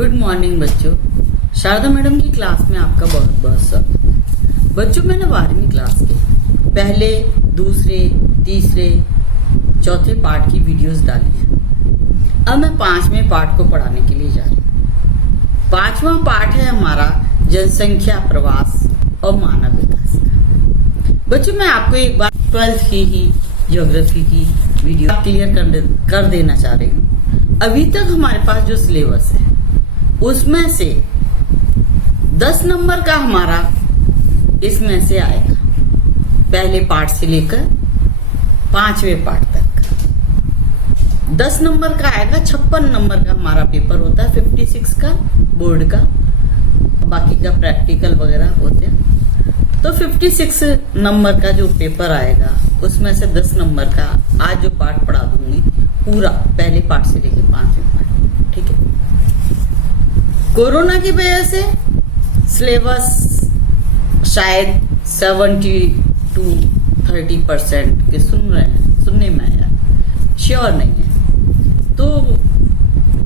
Good morning बच्चों। Sharda madam की class में आपका बहुत बहुत स्वागत। बच्चों, मैंने 12वीं क्लास के पहले, दूसरे, तीसरे, चौथे पार्ट की वीडियोस डाली है। अब मैं 5वें पार्ट को पढ़ाने के लिए जा रही हूँ। 5वां पार्ट है हमारा जनसंख्या, प्रवास और मानव विकास का। बच्चों, मैं आपको एक बार 12th की ही ज्योग्राफी की वीडियो क्लियर कर देना चाह रही हूँ। अभी तक हमारे पास जो सिलेबस है उसमें से 10 नंबर का हमारा इसमें से आएगा, पहले पार्ट से लेकर 5वें पार्ट तक। 10 नंबर का आएगा। 56 नंबर का हमारा पेपर होता है 56 का बोर्ड का, बाकी का प्रैक्टिकल वगैरह होते हैं। तो 56 नंबर का जो पेपर आएगा उसमें से 10 नंबर का आज जो पार्ट पढ़ा दूंगी पूरा, पहले पार्ट से लेकर 5वें पार्ट। ठीक है। कोरोना की वजह से सिलेबस शायद 70 to 30% के सुनने में आया, श्योर नहीं है तो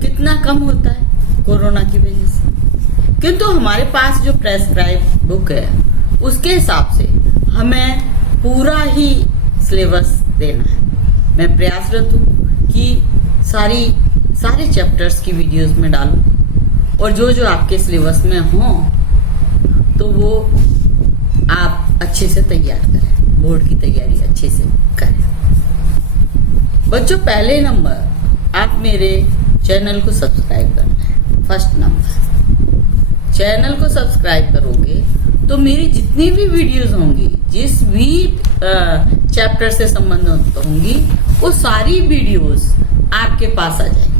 कितना कम होता है कोरोना की वजह से। किंतु हमारे पास जो प्रेस्क्राइब बुक है उसके हिसाब से हमें पूरा ही सिलेबस देना है। मैं प्रयासरत हूँ कि सारे चैप्टर्स की वीडियोस में डालूं और जो आपके सिलेबस में हो तो वो आप अच्छे से तैयार करें, बोर्ड की तैयारी अच्छे से करें। बच्चों, पहले नंबर आप मेरे चैनल को सब्सक्राइब करना है। फर्स्ट नंबर, चैनल को सब्सक्राइब करोगे तो मेरी जितनी भी वीडियोस होंगी, जिस भी चैप्टर से संबंधित होंगी, वो सारी वीडियोस आपके पास आ जाएंगी।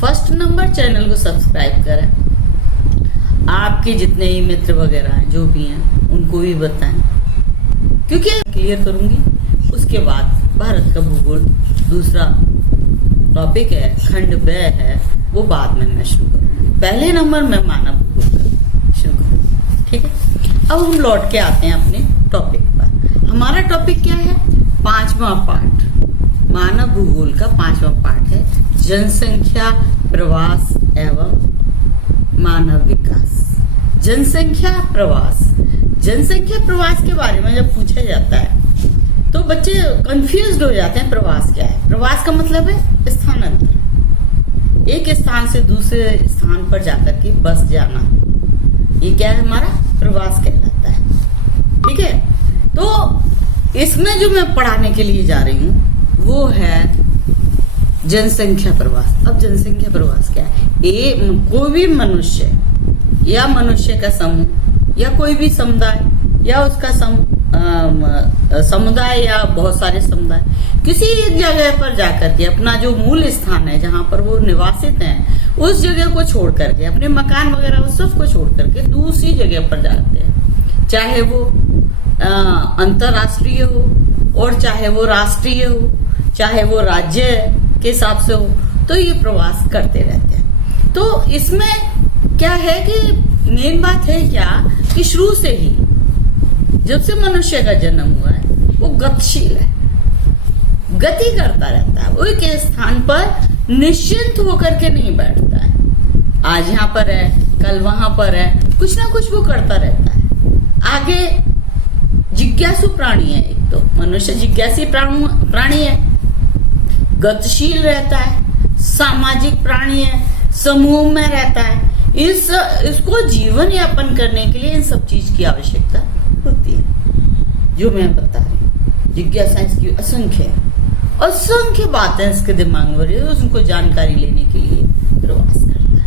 फर्स्ट नंबर चैनल को सब्सक्राइब करें। आपके जितने ही मित्र वगैरह हैं, जो भी हैं, उनको भी बताएं, क्योंकि क्लियर करूंगी। उसके बाद भारत का भूगोल दूसरा टॉपिक है, खंड ब है, वो बाद में मैं शुरू करूंगी। पहले नंबर में मानव भूगोल का शुरू करूंगी। ठीक है। अब हम लौट के आते हैं अपने टॉपिक पर। हमारा टॉपिक क्या है? 5वां पार्ट, मानव भूगोल का 5वां पार्ट है जनसंख्या, प्रवास एवं मानव विकास। जनसंख्या प्रवास के बारे में जब पूछा जाता है तो बच्चे कंफ्यूज्ड हो जाते हैं। प्रवास क्या है? प्रवास का मतलब है स्थानांतरण, एक स्थान से दूसरे स्थान पर जाकर के बस जाना। ये क्या है? हमारा प्रवास कहलाता है। ठीक है। तो इसमें जो मैं पढ़ाने के लिए जा रही हूँ वो है जनसंख्या प्रवास। अब जनसंख्या प्रवास क्या है? कोई भी मनुष्य या मनुष्य का समूह या कोई भी समुदाय या उसका समुदाय या बहुत सारे समुदाय किसी एक जगह पर जाकर के अपना जो मूल स्थान है, जहां पर वो निवासित हैं, उस जगह को छोड़ करके, अपने मकान वगैरह उस सब को छोड़ करके दूसरी जगह पर जाते हैं। चाहे वो अंतरराष्ट्रीय हो और चाहे वो राष्ट्रीय हो, चाहे वो राज्य के हिसाब से हो, तो ये प्रवास करते रहते हैं। तो इसमें क्या है कि मेन बात है क्या कि शुरू से ही जब से मनुष्य का जन्म हुआ है वो गतिशील है, गति करता रहता है। वो एक स्थान पर निश्चिंत होकर के नहीं बैठता है। आज यहाँ पर है, कल वहां पर है, कुछ ना कुछ वो करता रहता है। आगे जिज्ञासु प्राणी है, एक तो मनुष्य जिज्ञासी प्राणी है, गतिशील रहता है, सामाजिक प्राणी है, समूह में रहता है। इसको जीवन यापन करने के लिए इन सब चीज की आवश्यकता होती है, जो मैं बता रही हूँ। जिज्ञासा इसकी असंख्य बातें इसके दिमाग में हो रही है, उनको जानकारी लेने के लिए प्रवास करता है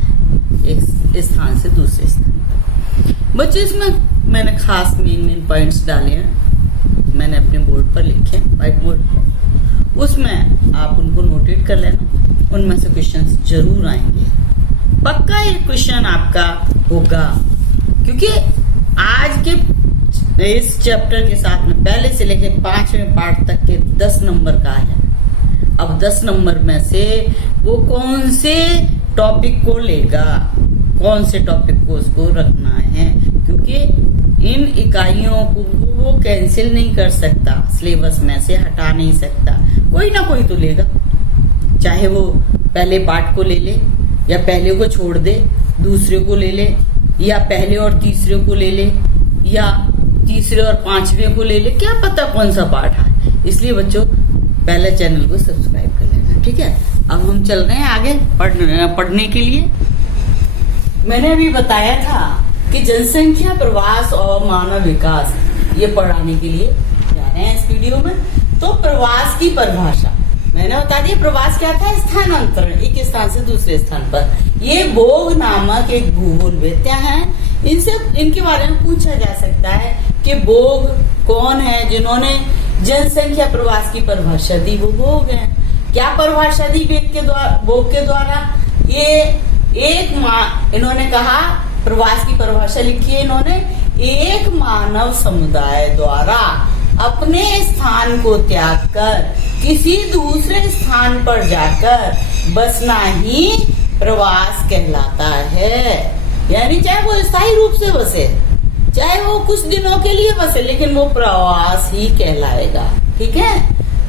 एक स्थान से दूसरे स्थान पर। बच्चे, इसमें मैंने खास मेन पॉइंट्स डाले हैं, मैंने अपने बोर्ड पर लिखे, व्हाइट बोर्ड पर। उसमें आप उनको नोटेट कर लेना, उनमें से क्वेश्चंस जरूर आएंगे। पक्का ये क्वेश्चन आपका होगा, क्योंकि आज के इस चैप्टर के साथ में पहले से लेकर 5वें पार्ट तक के 10 नंबर का है। अब 10 नंबर में से वो कौन से टॉपिक को लेगा, कौन से टॉपिक को उसको रखना है, क्योंकि इन इकाइयों को वो कैंसिल नहीं कर सकता, सिलेबस में से हटा नहीं सकता, कोई ना कोई तो लेगा। चाहे वो पहले पार्ट को ले ले, या पहले को छोड़ दे दूसरे को ले ले, या पहले और तीसरे को ले ले, या तीसरे और पांचवें को ले ले, क्या पता कौन सा पाठ है। इसलिए बच्चों पहले चैनल को सब्सक्राइब कर लेना, ठीक है। अब हम चल रहे हैं आगे पढ़ने के लिए। मैंने अभी बताया था कि जनसंख्या, प्रवास और मानव विकास ये पढ़ाने के लिए जा रहे हैं इस वीडियो में। तो प्रवास की परिभाषा मैंने बता दिया। प्रवास क्या था? स्थानांतरण, एक स्थान से दूसरे स्थान पर। ये बोग नामक एक भूगोलवेत्ता है, इनके बारे में पूछा जा सकता है कि बोग कौन है जिन्होंने जनसंख्या प्रवास की परिभाषा दी। वो बोग है। क्या परिभाषा दी बोग के द्वारा? इन्होंने कहा, प्रवास की परिभाषा लिखी है इन्होंने, एक मानव समुदाय द्वारा अपने स्थान को त्याग कर किसी दूसरे स्थान पर जाकर बसना ही प्रवास कहलाता है। यानी चाहे वो स्थायी रूप से बसे, चाहे वो कुछ दिनों के लिए बसे, लेकिन वो प्रवास ही कहलाएगा, ठीक है।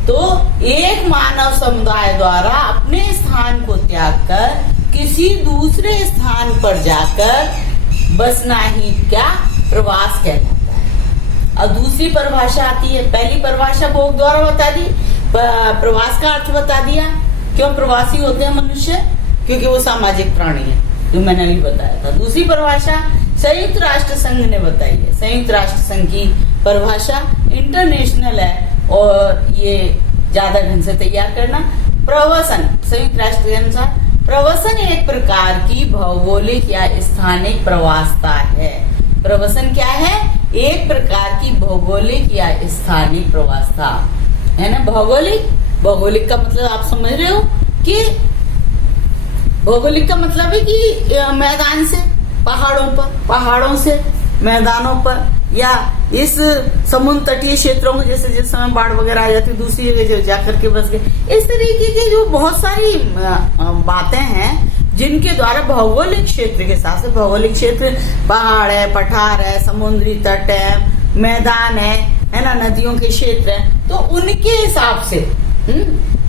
तो एक मानव समुदाय द्वारा अपने स्थान को त्याग कर किसी दूसरे स्थान पर जाकर बसना ही क्या? प्रवास कहलाता है। अब दूसरी परिभाषा आती है। पहली परिभाषा बोग द्वारा बता दी, प्रवास का अर्थ बता दिया। क्यों प्रवासी होते हैं मनुष्य? क्योंकि वो सामाजिक प्राणी है, जो मैंने अभी बताया था। दूसरी परिभाषा संयुक्त राष्ट्र संघ ने बताई है। संयुक्त राष्ट्र संघ की परिभाषा इंटरनेशनल है और ये ज्यादा ढंग से तैयार करना। प्रवसन, संयुक्त राष्ट्र के अनुसार प्रवसन एक प्रकार की भौगोलिक या स्थानिक प्रवासता है। प्रवसन क्या है? एक प्रकार की भौगोलिक या स्थानिक प्रवासता है ना। भौगोलिक का मतलब आप समझ रहे हो कि भौगोलिक का मतलब है कि मैदान से पहाड़ों से मैदानों पर, या इस समुद्र तटीय क्षेत्रों में जैसे जिस समय बाढ़ वगैरह आ जाती है दूसरी जगह जाकर के बस गए। इस तरीके की जो बहुत सारी बातें हैं जिनके द्वारा भौगोलिक क्षेत्र के हिसाब से, भौगोलिक क्षेत्र पहाड़ है, पठार है, समुद्री तट है, मैदान है ना, नदियों के क्षेत्र है, तो उनके हिसाब से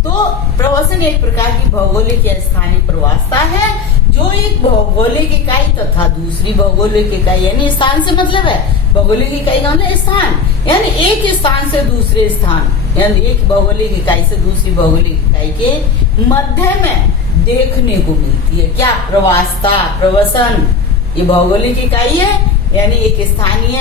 तो प्रवसन एक प्रकार की भौगोलिक या स्थानीय प्रवासता है जो एक भौगोलिक इकाई तथा दूसरी भौगोलिक इकाई, यानी स्थान से मतलब है भौगोलिक इकाई का मतलब स्थान, यानी एक स्थान से दूसरे स्थान, यानी एक भौगोलिक इकाई से दूसरी भौगोलिक इकाई के मध्य में देखने को मिलती है। क्या? प्रवासता, प्रवसन ये भौगोलिक इकाई है, यानी एक स्थानीय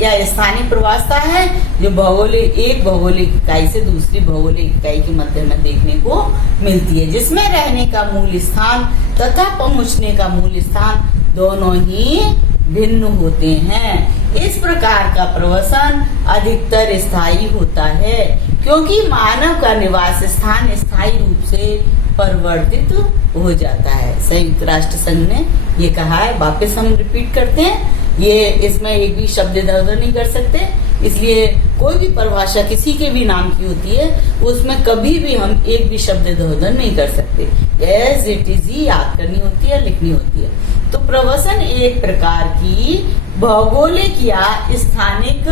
या स्थानीय प्रवासता है जो एक भौगोलिक इकाई से दूसरी भौगोलिक इकाई के मध्य में देखने को मिलती है, जिसमें रहने का मूल स्थान तथा पहुंचने का मूल स्थान दोनों ही भिन्न होते हैं। इस प्रकार का प्रवसन अधिकतर स्थायी होता है क्योंकि मानव का निवास स्थान स्थायी रूप से परिवर्तित हो जाता है। संयुक्त राष्ट्र संघ ने ये कहा है। वापस हम रिपीट करते हैं, ये इसमें एक भी शब्द इधर उधर नहीं कर सकते, इसलिए कोई भी परिभाषा किसी के भी नाम की होती है उसमें कभी भी हम एक भी शब्द इधर उधर नहीं कर सकते। एज इट इज ही याद करनी होती है, लिखनी होती है। तो प्रवसन एक प्रकार की भौगोलिक या स्थानिक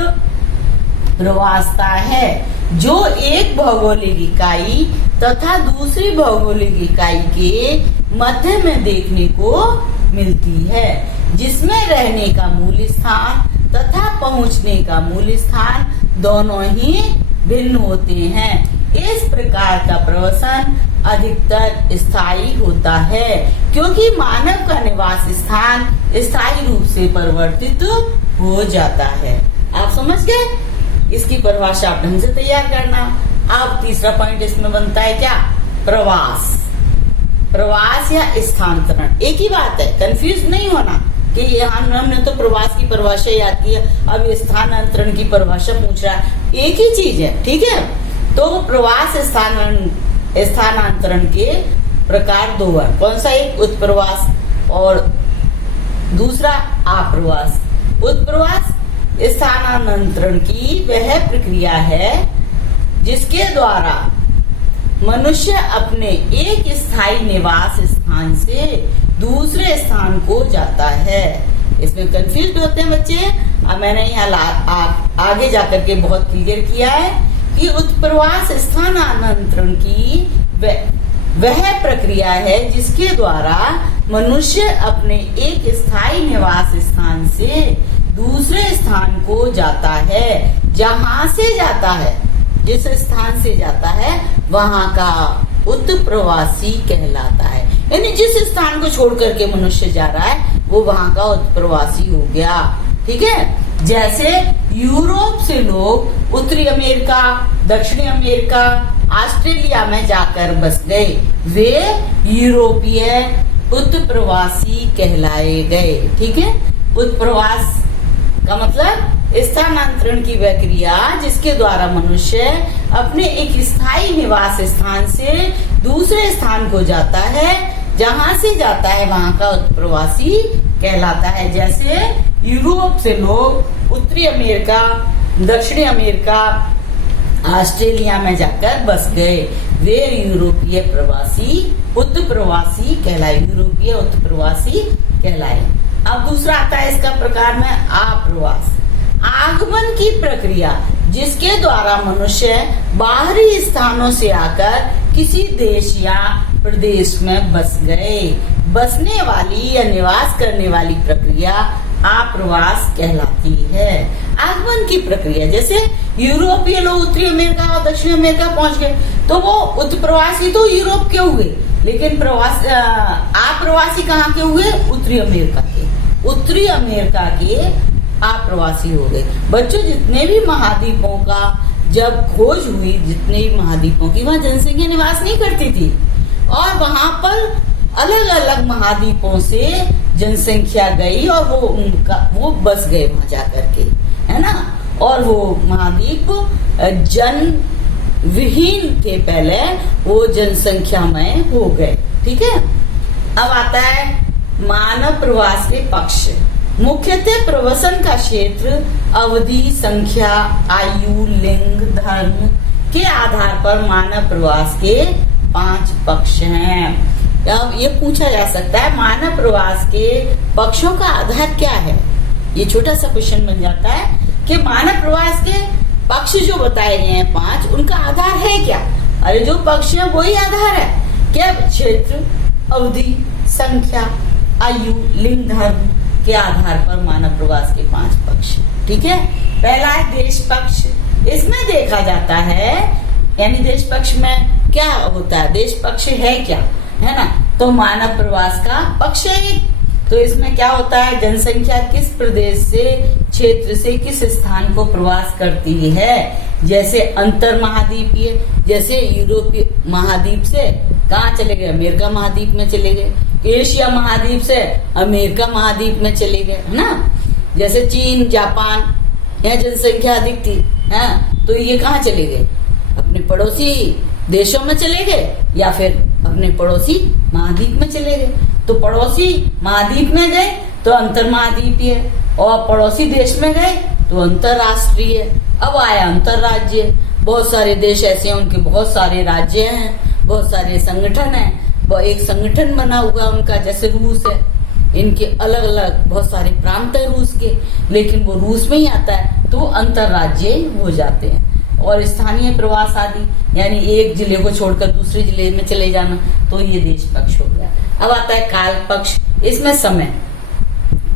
प्रवासता है जो एक भौगोलिक इकाई तथा दूसरी भौगोलिक इकाई के मध्य में देखने को मिलती है, जिसमें रहने का मूल स्थान तथा पहुंचने का मूल स्थान दोनों ही भिन्न होते हैं। इस प्रकार का प्रवसन अधिकतर स्थायी होता है क्योंकि मानव का निवास स्थान स्थायी रूप से परिवर्तित हो जाता है। आप समझ गए? इसकी परिभाषा आप ढंग से तैयार करना। अब तीसरा पॉइंट इसमें बनता है क्या? प्रवास या स्थानांतरण। एक ही बात है, कंफ्यूज नहीं होना कि यहाँ हमने तो प्रवास की परिभाषा याद की है, अब स्थानांतरण की परिभाषा पूछ रहा है, एक ही चीज है, ठीक है। तो प्रवास स्थानांतरण के प्रकार दो है। कौन सा? एक उत्प्रवास और दूसरा आप्रवास। उत्प्रवास स्थानांतरण की वह प्रक्रिया है जिसके द्वारा मनुष्य अपने एक स्थायी निवास स्थान से दूसरे स्थान को जाता है। इसमें कंफ्यूज होते हैं बच्चे। अब मैंने यहाँ आगे जाकर के बहुत क्लियर किया है कि उत्प्रवास स्थानांतरण की वह प्रक्रिया है जिसके द्वारा मनुष्य अपने एक स्थायी निवास स्थान से दूसरे स्थान को जाता है। जहां से जाता है, जिस स्थान से जाता है, वहां का उत्प्रवासी कहलाता है। यानी जिस स्थान को छोड़ करके मनुष्य जा रहा है वो वहां का उत्प्रवासी हो गया। ठीक है, जैसे यूरोप से लोग उत्तरी अमेरिका, दक्षिणी अमेरिका, ऑस्ट्रेलिया में जाकर बस गए, वे यूरोपीय उत्प्रवासी कहलाए गए। ठीक है, उत्प्रवास का मतलब स्थानांतरण की वह क्रिया जिसके द्वारा मनुष्य अपने एक स्थायी निवास स्थान से दूसरे स्थान को जाता है। जहां से जाता है वहां का उत्प्रवासी कहलाता है। जैसे यूरोप से लोग उत्तरी अमेरिका, दक्षिणी अमेरिका, ऑस्ट्रेलिया में जाकर बस गए, वे यूरोपीय प्रवासी उत्प्रवासी कहलाए। यूरोपीय उत्प्रवासी कहलाए। अब दूसरा आता है इसका प्रकार में आप्रवास। आगमन की प्रक्रिया जिसके द्वारा मनुष्य बाहरी स्थानों से आकर किसी देश या प्रदेश में बस गए। बसने वाली या निवास करने वाली प्रक्रिया आप्रवास कहलाती है। आगमन की प्रक्रिया, जैसे यूरोपीय लोग उत्तरी अमेरिका और दक्षिण अमेरिका पहुंच गए तो वो उत्प्रवासी तो यूरोप के हुए, लेकिन आप्रवासी कहाँ के हुए? उत्तरी अमेरिका के। उत्तरी अमेरिका के आप्रवासी हो गए। बच्चों, जितने भी महाद्वीपों का जब खोज हुई, जितने भी महाद्वीपों की, वहां जनसंख्या निवास नहीं करती थी और वहां पर अलग अलग महाद्वीपों से जनसंख्या गई और वो बस गए वहां जाकर के, है ना। और वो महाद्वीप जन विहीन थे पहले, वो जनसंख्यामय हो गए। ठीक है, अब आता है मानव प्रवास के पक्ष। मुख्यतः प्रवसन का क्षेत्र, अवधि, संख्या, आयु, लिंग, धर्म के आधार पर मानव प्रवास के 5 पक्ष हैं। अब ये पूछा जा सकता है मानव प्रवास के पक्षों का आधार क्या है? ये छोटा सा क्वेश्चन बन जाता है कि मानव प्रवास के पक्ष जो बताए गए हैं 5, उनका आधार है क्या? अरे जो पक्ष है वही आधार है क्या? क्षेत्र, अवधि, संख्या, आयु, लिंग, धर्म के आधार पर मानव प्रवास के 5 पक्ष। ठीक है, पहला है देश पक्ष। इसमें देखा जाता है, यानी देश पक्ष में क्या होता है? देश पक्ष है क्या, है ना। तो मानव प्रवास का पक्ष है। तो इसमें क्या होता है? जनसंख्या किस प्रदेश से, क्षेत्र से किस स्थान को प्रवास करती है। जैसे अंतर महाद्वीपीय, जैसे यूरोपीय महाद्वीप से कहाँ चले गए? अमेरिका महाद्वीप में चले गए। एशिया महाद्वीप से अमेरिका महाद्वीप में चले गए, है ना। जैसे चीन, जापान, यहाँ जनसंख्या अधिक थी, है, तो ये कहाँ चले गए? अपने पड़ोसी देशों में चले गए या फिर अपने पड़ोसी महाद्वीप में चले गए। तो पड़ोसी महाद्वीप में गए तो अंतर महाद्वीपीय, और पड़ोसी देश में गए तो अंतरराष्ट्रीय। अब आया अंतरराज्य। बहुत सारे देश ऐसे हैं, उनके बहुत सारे राज्य हैं, बहुत सारे संगठन हैं। एक संगठन बना हुआ उनका, जैसे रूस है, इनके अलग अलग बहुत सारे प्रांत है रूस के, लेकिन वो रूस में ही आता है तो वो अंतरराज्य हो जाते हैं। और स्थानीय प्रवास आदि, यानी एक जिले को छोड़कर दूसरे जिले में चले जाना, तो ये देश पक्ष हो गया। अब आता है काल पक्ष। इसमें समय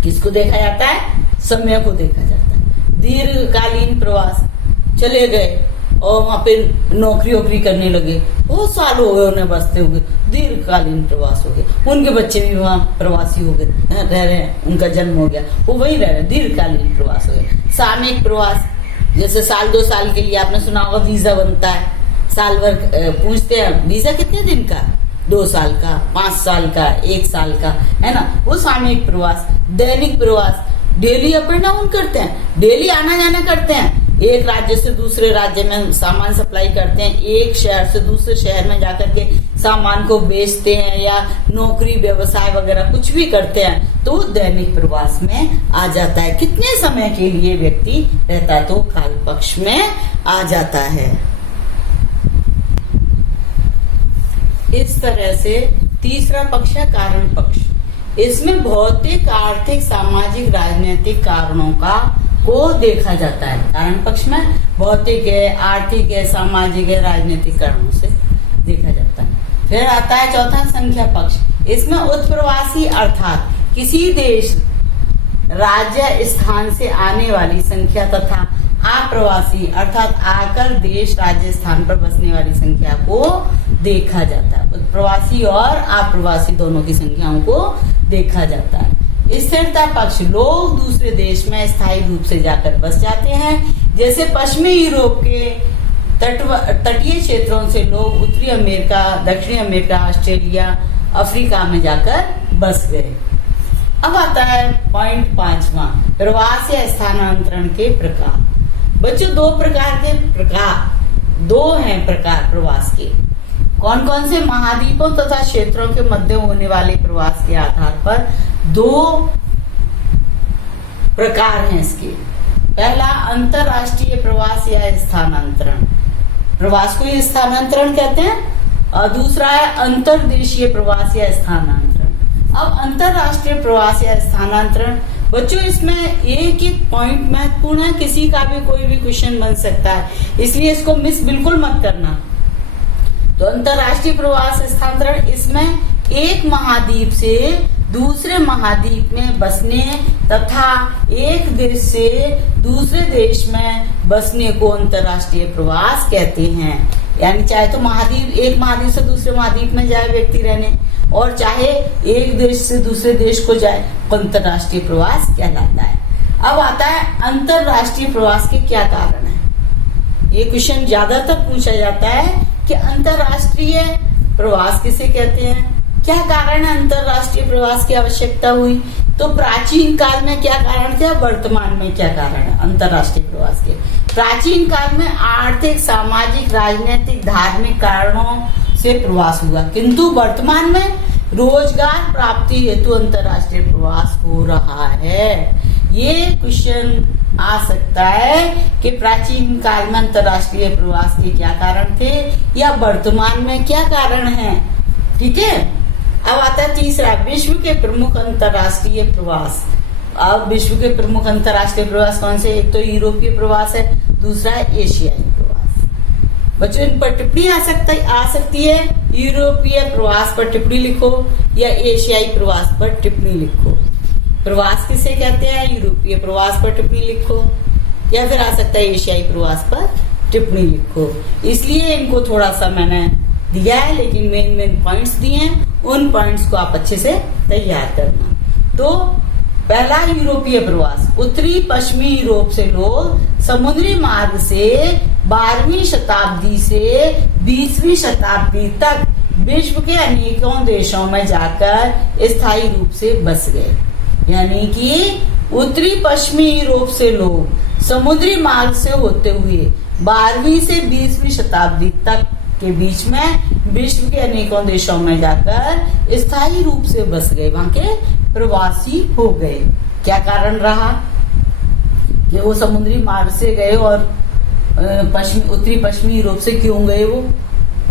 किसको देखा जाता है? समय को देखा जाता है। दीर्घकालीन प्रवास, चले गए और वहां पे नौकरी वोकरी करने लगे, बहुत साल हो गए उन्हें बसते हुए, दीर्घकालीन प्रवास हो गया। उनके बच्चे भी वहां प्रवासी हो गए, रह रहे हैं, उनका जन्म हो गया, वो वही रह रहे, दीर्घकालीन प्रवास हो गया। सामयिक प्रवास, जैसे साल 2 साल के लिए आपने सुना होगा वीजा बनता है, साल भर पूछते हैं वीजा कितने दिन का? 2 साल का, 5 साल का, 1 साल का, है ना, वो सामयिक प्रवास। दैनिक प्रवास, डेली अप एंड डाउन करते हैं, डेली आना जाना करते हैं, एक राज्य से दूसरे राज्य में सामान सप्लाई करते हैं, एक शहर से दूसरे शहर में जाकर के सामान को बेचते हैं या नौकरी व्यवसाय वगैरह कुछ भी करते हैं, तो दैनिक प्रवास में आ जाता है। कितने समय के लिए व्यक्ति रहता है? तो काल पक्ष में आ जाता है। इस तरह से तीसरा पक्ष है कारण पक्ष। इसमें भौतिक, आर्थिक, सामाजिक, राजनीतिक कारणों को देखा जाता है। कारण पक्ष में भौतिक है, आर्थिक है, सामाजिक है, राजनीतिक कारणों से देखा जाता है। फिर आता है चौथा संख्या पक्ष। इसमें उत्प्रवासी अर्थात किसी देश राज्य स्थान से आने वाली संख्या तथा अप्रवासी अर्थात आकर देश राज्य स्थान पर बसने वाली संख्या को देखा जाता है। उत्प्रवासी और अप्रवासी दोनों की संख्याओं को देखा जाता है। स्थिरता पक्ष, लोग दूसरे देश में स्थायी रूप से जाकर बस जाते हैं। जैसे पश्चिमी यूरोप के तटीय क्षेत्रों से लोग उत्तरी अमेरिका, दक्षिणी अमेरिका, ऑस्ट्रेलिया, अफ्रीका में जाकर बस गए। अब आता है पॉइंट 5वां, प्रवास या स्थानांतरण के प्रकार। बच्चों दो हैं प्रकार प्रवास के। कौन कौन से? महाद्वीपों तथा क्षेत्रों के मध्य होने वाले प्रवास के आधार पर दो प्रकार हैं इसके। पहला अंतरराष्ट्रीय प्रवास या स्थानांतरण, प्रवास को ही स्थानांतरण कहते हैं। और दूसरा है अंतर्देशीय प्रवास या स्थानांतरण। अब अंतरराष्ट्रीय प्रवास या स्थानांतरण, बच्चों इसमें एक एक पॉइंट महत्वपूर्ण है, किसी का भी कोई भी क्वेश्चन बन सकता है, इसलिए इसको मिस बिल्कुल मत करना। तो अंतरराष्ट्रीय प्रवास स्थानांतरण, इसमें एक महाद्वीप से दूसरे महाद्वीप में बसने तथा एक देश से दूसरे देश में बसने को अंतरराष्ट्रीय प्रवास कहते हैं। यानी चाहे तो एक महाद्वीप से दूसरे महाद्वीप में जाए व्यक्ति रहने, और चाहे एक देश से दूसरे देश को जाए, अंतरराष्ट्रीय प्रवास कहलाता है। अब आता है अंतरराष्ट्रीय प्रवास के क्या कारण है। ये क्वेश्चन ज्यादातर पूछा जाता है कि अंतरराष्ट्रीय प्रवास किसे कहते हैं, क्या कारण है अंतरराष्ट्रीय प्रवास की आवश्यकता हुई। तो प्राचीन काल में क्या कारण थे, वर्तमान में क्या कारण है अंतरराष्ट्रीय प्रवास के। प्राचीन काल में आर्थिक, सामाजिक, राजनीतिक, धार्मिक कारणों से प्रवास हुआ, किंतु वर्तमान में रोजगार प्राप्ति हेतु अंतरराष्ट्रीय प्रवास हो रहा है। ये क्वेश्चन आ सकता है कि प्राचीन काल में अंतरराष्ट्रीय प्रवास के क्या कारण थे या वर्तमान में क्या कारण है। ठीक है। अब आता है तीसरा, विश्व के प्रमुख अंतरराष्ट्रीय प्रवास। अब विश्व के प्रमुख अंतरराष्ट्रीय प्रवास कौन से? एक तो यूरोपीय प्रवास है, दूसरा है एशियाई प्रवास। बच्चों इन पर टिप्पणी आ सकती है। यूरोपीय प्रवास पर टिप्पणी लिखो या एशियाई प्रवास पर टिप्पणी लिखो। प्रवास किसे कहते हैं? यूरोपीय प्रवास पर टिप्पणी लिखो, या फिर आ सकता है एशियाई प्रवास पर टिप्पणी लिखो। इसलिए इनको थोड़ा सा मैंने दिया है, लेकिन मेन पॉइंट्स दिए हैं, उन पॉइंट्स को आप अच्छे से तैयार करना। तो पहला यूरोपीय प्रवास, उत्तरी पश्चिमी यूरोप से लोग समुद्री मार्ग से 12वीं शताब्दी से 20वीं शताब्दी तक विश्व के अनेकों देशों में जाकर स्थायी रूप से बस गए। यानी कि उत्तरी पश्चिमी यूरोप से लोग समुद्री मार्ग से होते हुए 12वीं से 20वीं शताब्दी तक के बीच में विश्व के अनेकों देशों में जाकर स्थायी रूप से बस गए, वहां के प्रवासी हो गए। क्या कारण रहा कि वो समुद्री मार्ग से गए और उत्तरी पश्चिमी यूरोप से क्यों गए वो?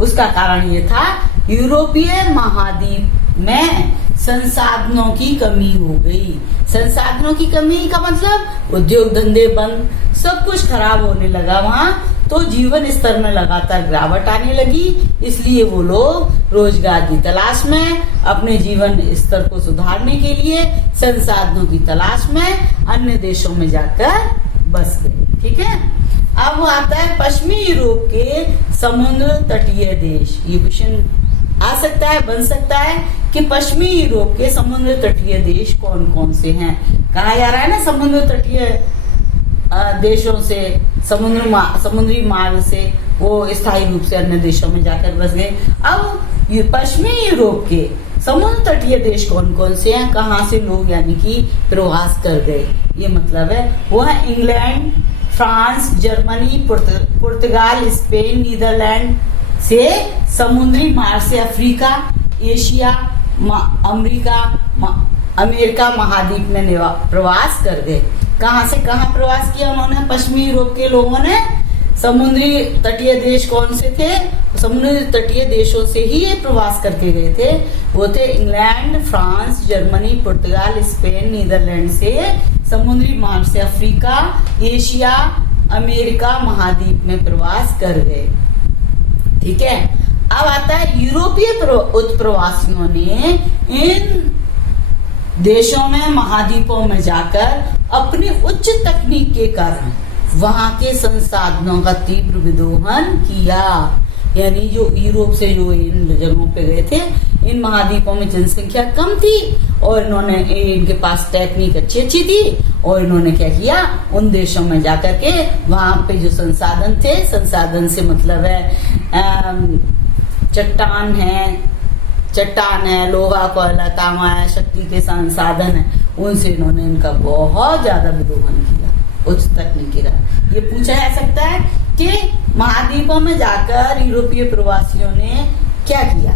उसका कारण ये था, यूरोपीय महाद्वीप में संसाधनों की कमी हो गई। संसाधनों की कमी का मतलब उद्योग धंधे बंद, सब कुछ खराब होने लगा वहां, तो जीवन स्तर में लगातार गिरावट आने लगी। इसलिए वो लोग रोजगार की तलाश में, अपने जीवन स्तर को सुधारने के लिए संसाधनों की तलाश में अन्य देशों में जाकर बस गए। ठीक है। अब आता है पश्चिमी यूरोप के समुद्र तटीय देश। ये क्वेश्चन आ सकता है, बन सकता है कि पश्चिमी यूरोप के समुद्र तटीय देश कौन कौन से हैं। कहा जा रहा है ना समुद्र तटीय देशों से, समुद्री मार्ग से वो स्थायी रूप से अन्य देशों में जाकर बस गए। अब पश्चिमी यूरोप के समुद्र तटीय देश कौन कौन से हैं, कहाँ से लोग यानी कि प्रवास कर गए, ये मतलब है वो है इंग्लैंड, फ्रांस, जर्मनी, पुर्तगाल, स्पेन, नीदरलैंड से समुद्री मार्ग से अफ्रीका, एशिया, अमेरिका महाद्वीप में प्रवास कर गए। कहां से कहां प्रवास किया उन्होंने? पश्चिमी यूरोप के लोगों ने। समुद्री तटीय देश कौन से थे? समुद्री तटीय देशों से ही ये प्रवास करके गए थे। वो थे इंग्लैंड, फ्रांस, जर्मनी, पुर्तगाल, स्पेन, नीदरलैंड से समुद्री मार्ग से अफ्रीका, एशिया, अमेरिका महाद्वीप में प्रवास कर गए। ठीक है। अब आता है यूरोपीय उत्प्रवासियों ने इन देशों में, महाद्वीपों में जाकर अपनी उच्च तकनीक के कारण वहां के संसाधनों का तीव्र विदोहन किया। यानी जो यूरोप से जो इन जगहों पे गए थे, इन महाद्वीपों में जनसंख्या कम थी और इनके पास टेक्निक अच्छी थी, और इन्होंने क्या किया, उन देशों में जाकर के वहां पे जो संसाधन थे, संसाधन से मतलब है चट्टान है, लोहा, कोयला, तांबा है, शक्ति के संसाधन है, उनसे इन्होंने इनका बहुत ज्यादा विदोहन किया उच्च तकनीकी का। ये पूछा जा सकता है कि महाद्वीपों में जाकर यूरोपीय प्रवासियों ने क्या किया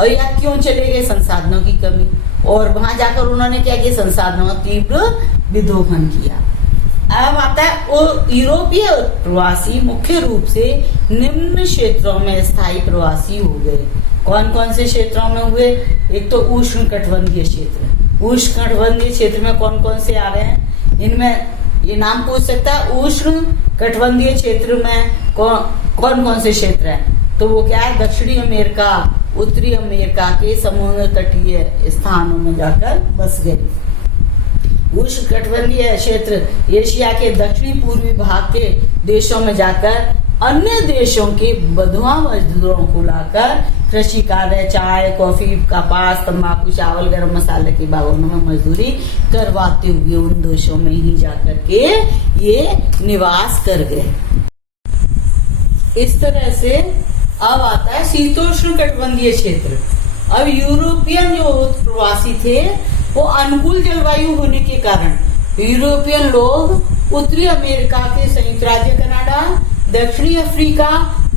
और या क्यों चले गए, संसाधनों की कमी, और वहां जाकर उन्होंने क्या किया, संसाधनों का तीव्र विदोहन किया। अब आता है वो यूरोपीय प्रवासी मुख्य रूप से निम्न क्षेत्रों में स्थायी प्रवासी हो गए। कौन कौन से क्षेत्रों में हुए? एक तो उष्ण कटिबंधीय क्षेत्र। उष्ण कटिबंधीय क्षेत्र में कौन कौन से आ रहे हैं? इनमें ये नाम पूछ सकता है, उष्ण कटिबंधीय क्षेत्र में कौन कौन से क्षेत्र हैं? तो वो क्या है, दक्षिणी अमेरिका, उत्तरी अमेरिका के समुद्र तटीय स्थानों में जाकर बस गए। उष्ण कटिबंधीय क्षेत्र एशिया के दक्षिणी पूर्वी भाग के देशों में जाकर अन्य देशों के बंधुआ मजदूरों को लाकर कृषि कार्य, चाय, कॉफी, कपास, तंबाकू, चावल, गरम मसाले के बागों में मजदूरी करवाते हुए उन देशों में ही जाकर के ये निवास कर गए। इस तरह से अब आता है शीतोष्ण कटिबंधीय क्षेत्र। अब यूरोपियन जो प्रवासी थे वो अनुकूल जलवायु होने के कारण यूरोपियन लोग उत्तरी अमेरिका के संयुक्त राज्य कनाडा, दक्षिणी अफ्रीका,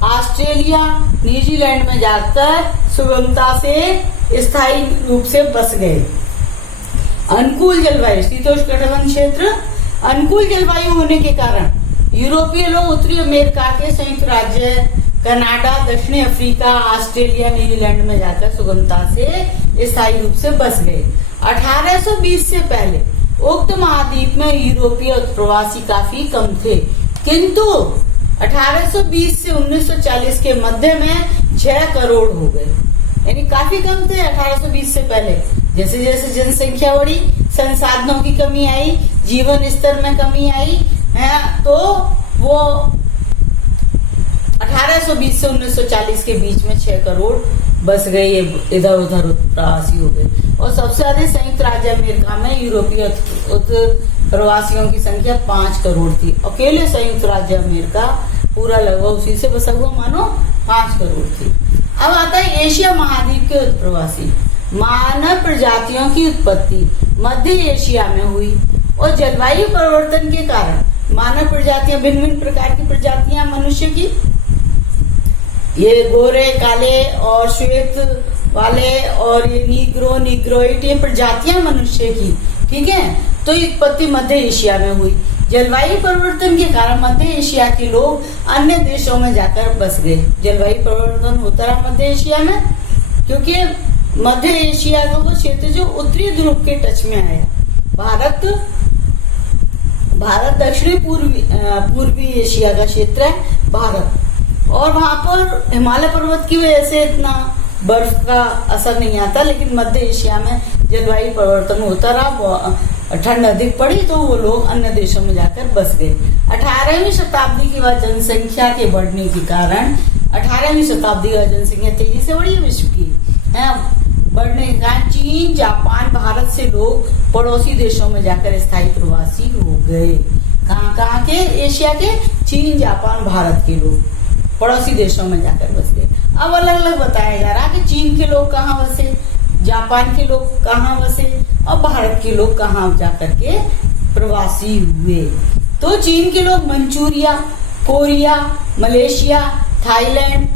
ऑस्ट्रेलिया, न्यूजीलैंड में जाकर सुगमता से स्थायी रूप से बस गए। अनुकूल जलवायु, शीतोष्ण कटिबंधीय क्षेत्र, अनुकूल जलवायु होने के कारण यूरोपीय लोग उत्तरी अमेरिका के संयुक्त राज्य कनाडा, दक्षिणी अफ्रीका, ऑस्ट्रेलिया, न्यूजीलैंड में जाकर सुगमता से स्थायी रूप से बस गए। 1820 से पहले उक्त महाद्वीप में यूरोपीय प्रवासी काफी कम थे, किंतु 1820 से 1940 के मध्य में 6 करोड़ हो गए। यानी काफी कम थे 1820 से पहले। जैसे जैसे जनसंख्या बढ़ी, संसाधनों की कमी आई, जीवन स्तर में कमी आई है, तो वो 1820 से 1940 के बीच में 6 करोड़ बस गए, इधर उधर प्रवासी हो गए। और सबसे ज्यादा संयुक्त राज्य अमेरिका में यूरोपीय प्रवासियों की संख्या 5 करोड़ थी। अकेले संयुक्त राज्य अमेरिका पूरा लगभग उसी से बसा हुआ मानो 5 करोड़ थी। अब आता है एशिया महाद्वीप के प्रवासी। मानव प्रजातियों की उत्पत्ति मध्य एशिया में हुई और जलवायु परिवर्तन के कारण मानव प्रजातियां, भिन्न भिन्न प्रकार की प्रजातियां मनुष्य की, ये गोरे, काले और श्वेत वाले, और ये नीग्रो, नीग्रोइड, ये प्रजातियां मनुष्य की, ठीक है। तो उत्पत्ति मध्य एशिया में हुई। जलवायु परिवर्तन के कारण मध्य एशिया के लोग अन्य देशों में जाकर बस गए। जलवायु परिवर्तन होता रहा मध्य एशिया में, क्योंकि मध्य एशिया का वो क्षेत्र जो उत्तरी ध्रुव के टच में आया। भारत दक्षिणी पूर्वी एशिया का क्षेत्र है भारत, और वहां पर हिमालय पर्वत की वजह से इतना बर्फ का असर नहीं आता, लेकिन मध्य एशिया में जलवायु परिवर्तन होता रहा, ठंड अधिक पड़ी तो वो लोग अन्य देशों में जाकर बस गए। 18वीं शताब्दी के बाद जनसंख्या के बढ़ने के कारण 18वीं शताब्दी का जनसंख्या तेजी से बढ़ी विश्व की बढ़ने के कारण चीन, जापान, भारत से लोग पड़ोसी देशों में जाकर स्थायी प्रवासी हो गए। कहाँ के? एशिया के, चीन, जापान, भारत के लोग पड़ोसी देशों में जाकर बस गए। अब अलग अलग बताया जा रहा है कि चीन के लोग कहाँ बसे, जापान के लोग कहाँ बसे और भारत के लोग कहाँ जाकर के प्रवासी हुए। तो चीन के लोग Manchuria, Korea, Malaysia, Thailand,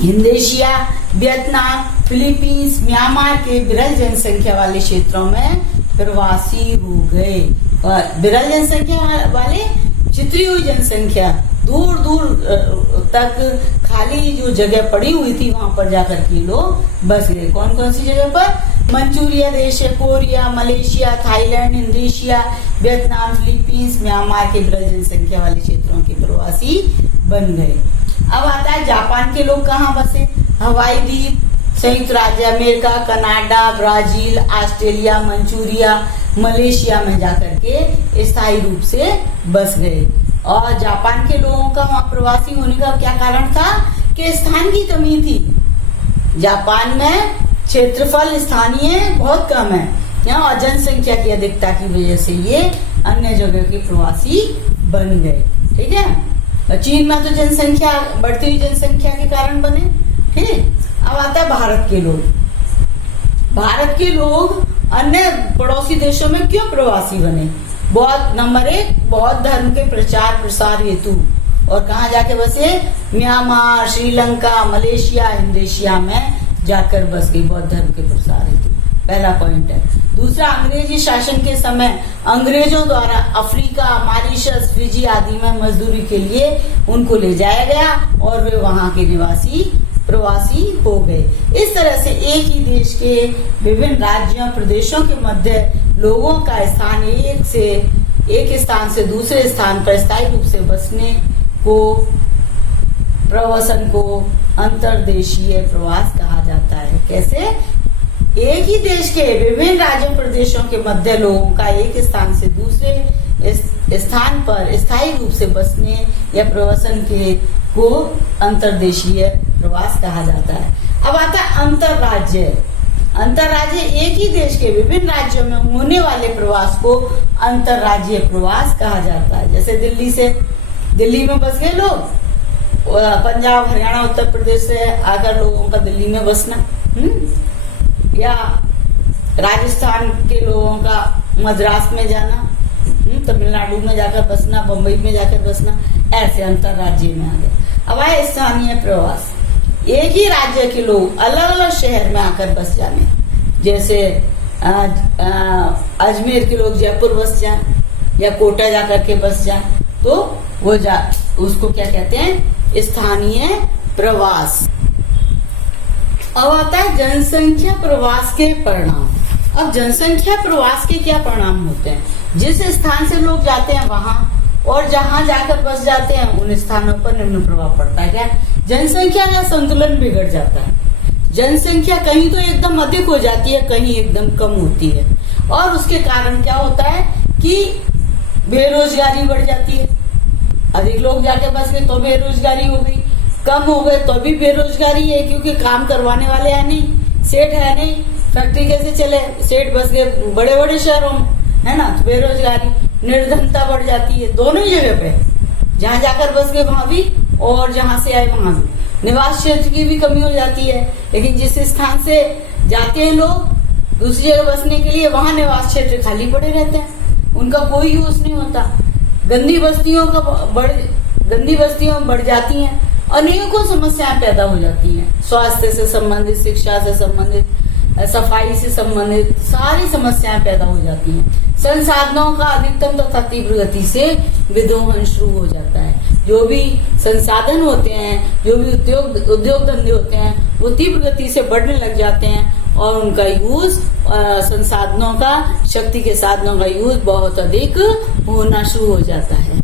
Indonesia, Vietnam, Philippines, Myanmar के विरल जनसंख्या वाले क्षेत्रों में प्रवासी हो गए। विरल जनसंख्या वाले, छितरी हुई जनसंख्या, दूर दूर तक खाली जो जगह पड़ी हुई थी वहां पर जाकर के लोग बस गए। कौन कौन सी जगह पर? मंचूरिया देश है, Korea, Malaysia, Thailand, Indonesia, Vietnam, Philippines, Myanmar के विरल जनसंख्या वाले क्षेत्रों के प्रवासी बन गए। अब आता है जापान के लोग कहाँ बसे? हवाई द्वीप, संयुक्त राज्य America, Canada, Brazil, Australia, Manchuria, Malaysia में जाकर के स्थायी रूप से बस गए। और जापान के लोगों का वहां प्रवासी होने का क्या कारण था? कि स्थान की कमी थी। जापान में क्षेत्रफल स्थानीय बहुत कम है यहाँ, और जनसंख्या की अधिकता की वजह से ये अन्य जगह के प्रवासी बन गए। ठीक है, चीन में तो जनसंख्या, बढ़ती हुई जनसंख्या के कारण बने। ठीक, अब आता है भारत के लोग। भारत के लोग अन्य पड़ोसी देशों में क्यों प्रवासी बने? बौद्ध, नंबर 1, बौद्ध धर्म के प्रचार प्रसार हेतु। और कहाँ जाके बसे? म्यांमार, श्रीलंका, मलेशिया, इंडोनेशिया में जाकर बस गई बौद्ध धर्म के प्रसार हेतु। पहला पॉइंट है। दूसरा, अंग्रेजी शासन के समय अंग्रेजों द्वारा अफ्रीका, मॉरिशस, फिजी आदि में मजदूरी के लिए उनको ले जाया गया और वे वहां के निवासी प्रवासी हो गए। इस तरह से एक ही देश के विभिन्न राज्यों प्रदेशों के मध्य लोगों का स्थान एक स्थान से दूसरे स्थान पर स्थायी रूप से बसने को, प्रवासन को अंतर्देशीय प्रवास कहा जाता है। कैसे? एक ही देश के विभिन्न राज्यों प्रदेशों के मध्य लोगों का एक स्थान से दूसरे स्थान पर स्थायी रूप से बसने या प्रवासन के को अंतर्देशीय प्रवास कहा जाता है। अब आता है अंतरराज्य। अंतरराज्य एक ही देश के विभिन्न राज्यों में होने वाले प्रवास को अंतरराज्यीय प्रवास कहा जाता है। जैसे दिल्ली में बस गए लोग, पंजाब, हरियाणा, उत्तर प्रदेश से आकर लोगों का दिल्ली में बसना, या राजस्थान के लोगों का मद्रास में जाना, तमिलनाडु में जाकर बसना, बम्बई में जाकर बसना, ऐसे अंतरराज्यीय में आ गए। अब आए स्थानीय प्रवास। एक ही राज्य के लोग अलग अलग शहर में आकर बस जाने, जैसे अजमेर के लोग जयपुर बस जाएं या कोटा जाकर के बस जाएं, तो वो उसको क्या कहते हैं? स्थानीय प्रवास। अब आता है जनसंख्या प्रवास के परिणाम। अब जनसंख्या प्रवास के क्या परिणाम होते हैं? जिस स्थान से लोग जाते हैं वहां, और जहां जाकर बस जाते हैं उन स्थानों पर निम्न प्रभाव पड़ता है। क्या? जनसंख्या का संतुलन बिगड़ जाता है। जनसंख्या कहीं तो एकदम अधिक हो जाती है, कहीं एकदम कम होती है, और उसके कारण क्या होता है कि बेरोजगारी बढ़ जाती है। अधिक लोग जाके बस गए तो बेरोजगारी हो गई, कम हो गए तो भी बेरोजगारी है, क्योंकि काम करवाने वाले है नहीं, सेठ है नहीं, फैक्ट्री कैसे चले? सेठ बस गए बड़े बड़े शहरों में, है ना, तो बेरोजगारी, निर्धनता बढ़ जाती है दोनों ही जगह पे। जहां जाकर बस गए वहां भी, और जहां से आए वहां भी। निवास क्षेत्र की भी कमी हो जाती है, लेकिन जिस स्थान से जाते हैं लोग दूसरी जगह बसने के लिए, वहां निवास क्षेत्र खाली पड़े रहते हैं, उनका कोई यूज नहीं होता। गंदी बस्तियों बढ़ जाती हैं, अनेकों समस्याएं पैदा हो जाती हैं, स्वास्थ्य से संबंधित, शिक्षा से संबंधित, सफाई से संबंधित सारी समस्याएं पैदा हो जाती हैं। संसाधनों का अधिकतम तथा तीव्र गति से विदोहन शुरू हो जाता है। जो भी संसाधन होते हैं, जो भी उद्योग धंधे होते हैं, वो तीव्र गति से बढ़ने लग जाते हैं, और उनका यूज, संसाधनों का, शक्ति के साधनों का यूज बहुत अधिक होना शुरू हो जाता है।